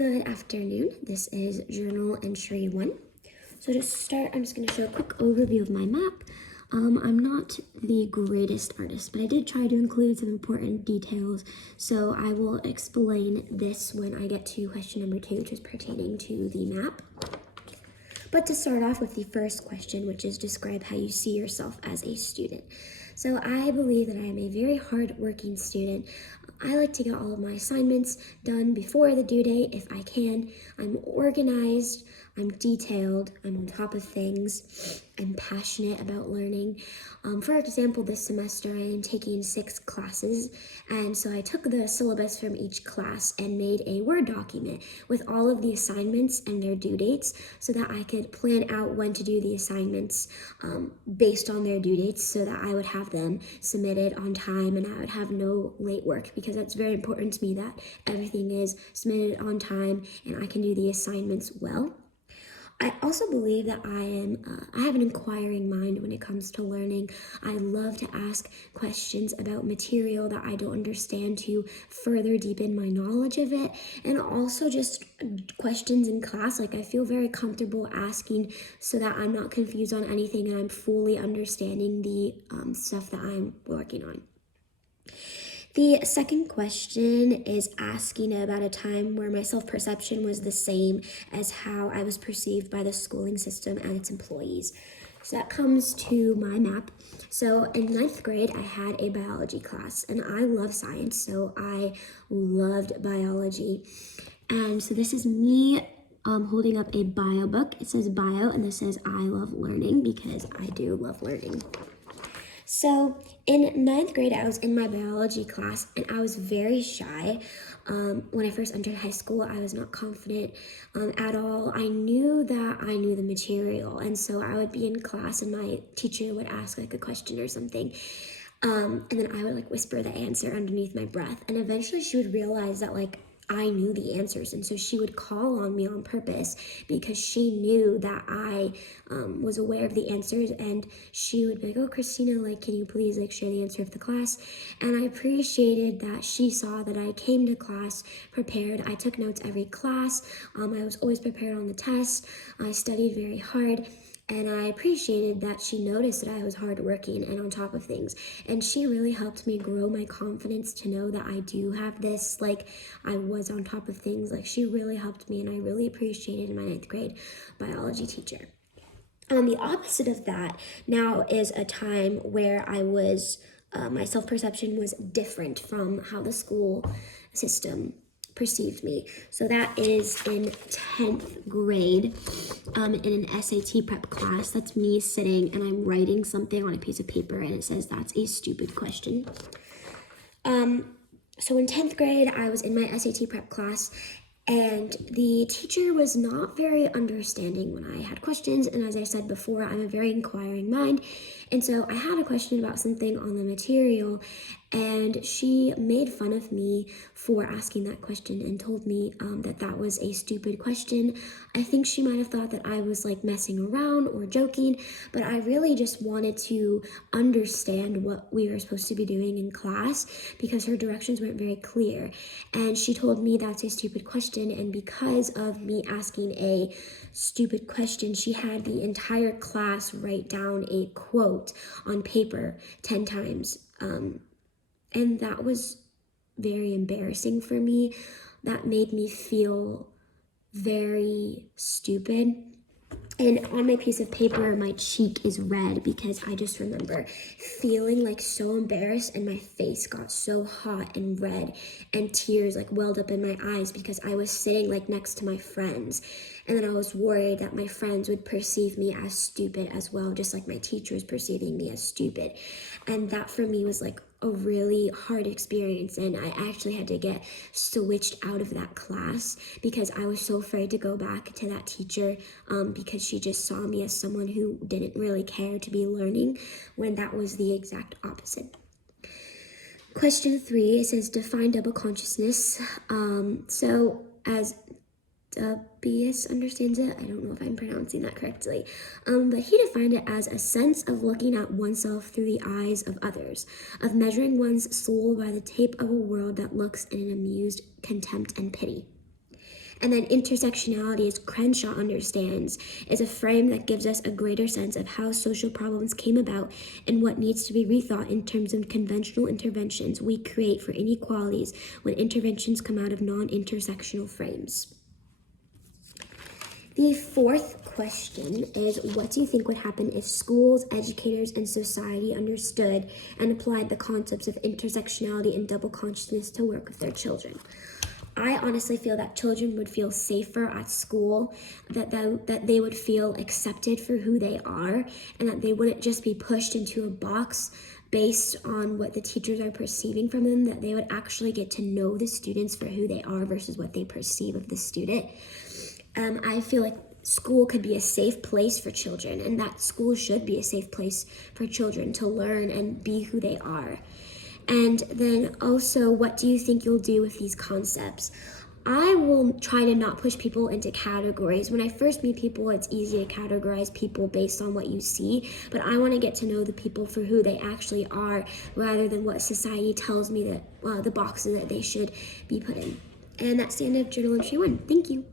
Good afternoon. This is journal entry 1. So to start, I'm just going to show a quick overview of my map. I'm not the greatest artist, but I did try to include some important details. So I will explain this when I get to question number 2, which is pertaining to the map. But to start off with the first question, which is describe how you see yourself as a student. So I believe that I am a very hard-working student. I like to get all of my assignments done before the due date if I can. I'm organized, I'm detailed, I'm on top of things, I'm passionate about learning. For example, this semester I am taking 6 classes, and so I took the syllabus from each class and made a Word document with all of the assignments and their due dates so that I could plan out when to do the assignments based on their due dates so that I would have them submitted on time and I would have no late work, because that's very important to me that everything is submitted on time and I can do the assignments well. I also believe that I have an inquiring mind when it comes to learning. I love to ask questions about material that I don't understand to further deepen my knowledge of it, and also just questions in class. Like, I feel very comfortable asking so that I'm not confused on anything and I'm fully understanding the stuff that I'm working on. The second question is asking about a time where my self-perception was the same as how I was perceived by the schooling system and its employees. So that comes to my map. So in 9th grade, I had a biology class, and I love science, so I loved biology. And so this is me holding up a bio book. It says bio, and this says I love learning, because I do love learning. So in 9th grade, I was in my biology class and I was very shy. When I first entered high school, I was not confident at all. I knew that I knew the material, and so I would be in class and my teacher would ask like a question or something. And then I would whisper the answer underneath my breath, and eventually she would realize that I knew the answers, and so she would call on me on purpose because she knew that I was aware of the answers, and she would be like, "Oh, Christina, can you please share the answer of the class?" And I appreciated that she saw that I came to class prepared. I took notes every class. I was always prepared on the test. I studied very hard. And I appreciated that she noticed that I was hardworking and on top of things. And she really helped me grow my confidence to know that I do have this, I was on top of things. She really helped me, and I really appreciated my 9th grade biology teacher. The opposite of that now is a time where I was, my self-perception was different from how the school system perceived me. So that is in 10th grade in an SAT prep class. That's me sitting and I'm writing something on a piece of paper, and it says that's a stupid question. So in 10th grade, I was in my SAT prep class, and the teacher was not very understanding when I had questions. And as I said before, I'm a very inquiring mind. And so I had a question about something on the material, and she made fun of me for asking that question and told me that was a stupid question. I think she might have thought that I was messing around or joking, but I really just wanted to understand what we were supposed to be doing in class because her directions weren't very clear. And she told me that's a stupid question, and because of me asking a stupid question, she had the entire class write down a quote on paper 10 times. And that was very embarrassing for me. That made me feel very stupid. And on my piece of paper, my cheek is red because I just remember feeling so embarrassed, and my face got so hot and red, and tears welled up in my eyes because I was sitting next to my friends. And then I was worried that my friends would perceive me as stupid as well, just like my teacher was perceiving me as stupid. And that for me was a really hard experience, and I actually had to get switched out of that class because I was so afraid to go back to that teacher because she just saw me as someone who didn't really care to be learning, when that was the exact opposite. Question 3, it says define double consciousness. So as Bias understands it, I don't know if I'm pronouncing that correctly, but he defined it as a sense of looking at oneself through the eyes of others, of measuring one's soul by the tape of a world that looks in an amused contempt and pity. And then intersectionality, as Crenshaw understands, is a frame that gives us a greater sense of how social problems came about and what needs to be rethought in terms of conventional interventions we create for inequalities when interventions come out of non-intersectional frames. The fourth question is, what do you think would happen if schools, educators, and society understood and applied the concepts of intersectionality and double consciousness to work with their children? I honestly feel that children would feel safer at school, that they would feel accepted for who they are, and that they wouldn't just be pushed into a box based on what the teachers are perceiving from them, that they would actually get to know the students for who they are versus what they perceive of the student. I feel like school could be a safe place for children, and that school should be a safe place for children to learn and be who they are. And then also, what do you think you'll do with these concepts? I will try to not push people into categories. When I first meet people, it's easy to categorize people based on what you see, but I want to get to know the people for who they actually are rather than what society tells me that the boxes that they should be put in. And that's the end of Journal Entry 1. Thank you.